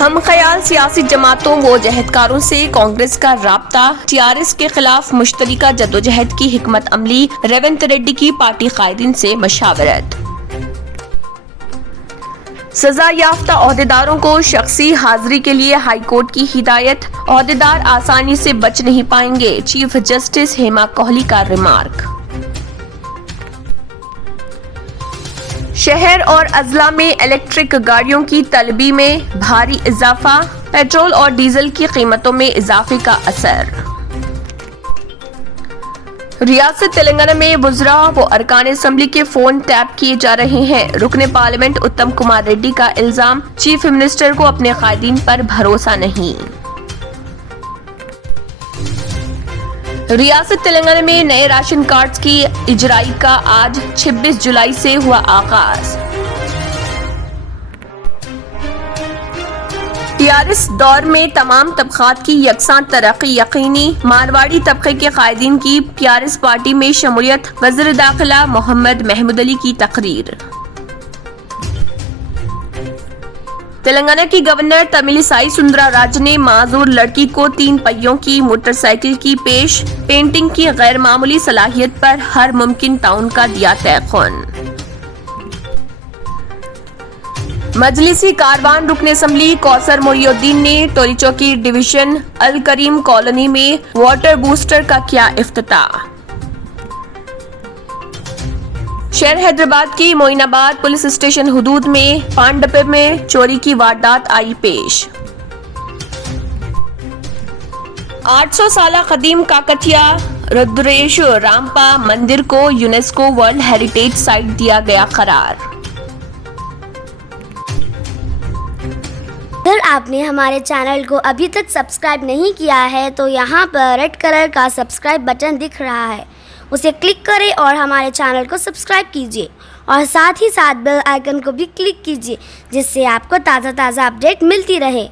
हम ख्याल सियासी जमातों व जहदकारों से कांग्रेस का राब्ता, टीआरएस के खिलाफ मुश्तरका जद्दोजहद की हिकमत अमली, रेवंत रेड्डी की पार्टी कायदीन से मशावरत। सजा याफ्ता ओहदेदारों को शख्सी हाजिरी के लिए हाई कोर्ट की हिदायत, ओहदेदार आसानी से बच नहीं पाएंगे, चीफ जस्टिस हेमा कोहली का रिमार्क। शहर और अजला में इलेक्ट्रिक गाड़ियों की तलबी में भारी इजाफा, पेट्रोल और डीजल की कीमतों में इजाफे का असर। रियासत तेलंगाना में वुज़रा व अरकान असम्बली के फोन टैप किए जा रहे हैं। रुकने पार्लियामेंट उत्तम कुमार रेड्डी का इल्जाम, चीफ मिनिस्टर को अपने कायदीन पर भरोसा नहीं। रियासत तेलंगाना में नए राशन कार्ड्स की इजराई का आज 26 जुलाई से हुआ आगाज। टीआरएस दौर में तमाम तबकात की यकसां तरक्की यकीनी, मारवाड़ी तबके के कायदीन की टीआरएस पार्टी में शमूलियत, वज़ीर दाखिला मोहम्मद महमूद अली की तकरीर। तेलंगाना की गवर्नर तमिलिसाई सुंदराराजन ने माजूर लड़की को 3 पहियों की मोटरसाइकिल की पेंटिंग की गैर मामूली सलाहियत पर हर मुमकिन ताउन का दिया तयक़ुन। मजलिसी कारवान रुकने असम्बली कौसर मोइनुद्दीन ने टोलीचौकी डिवीजन अल करीम कॉलोनी में वाटर बूस्टर का किया इफ्तिताह। शहर हैदराबाद की मोइनाबाद पुलिस स्टेशन हुदूद में पांडपे में चोरी की वारदात आई पेश। 800 साल कदीम काकटिया रुद्रेश्वर रामपा मंदिर को यूनेस्को वर्ल्ड हेरिटेज साइट दिया गया करार। अगर आपने हमारे चैनल को अभी तक सब्सक्राइब नहीं किया है तो यहाँ पर रेड कलर का सब्सक्राइब बटन दिख रहा है, उसे क्लिक करें और हमारे चैनल को सब्सक्राइब कीजिए और साथ ही साथ बेल आइकन को भी क्लिक कीजिए, जिससे आपको ताज़ा अपडेट मिलती रहे।